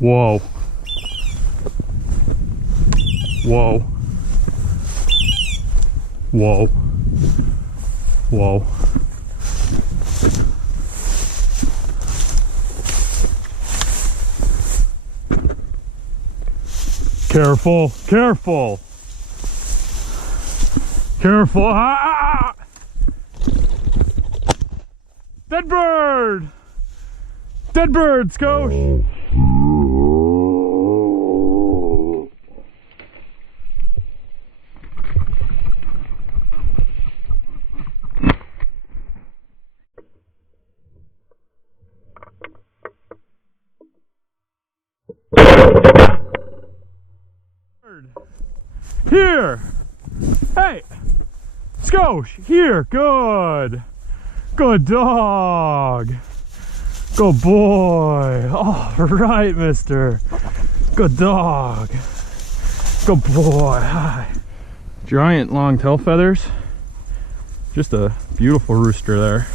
Whoa. Whoa. Whoa. Whoa. Careful, careful. Careful. Ah! Dead bird! Dead bird, Skosh! Here! Hey! Skosh! Here! Good! Good dog! Good boy! All right, mister! Good dog! Good boy! Hi! Giant long tail feathers. Just a beautiful rooster there.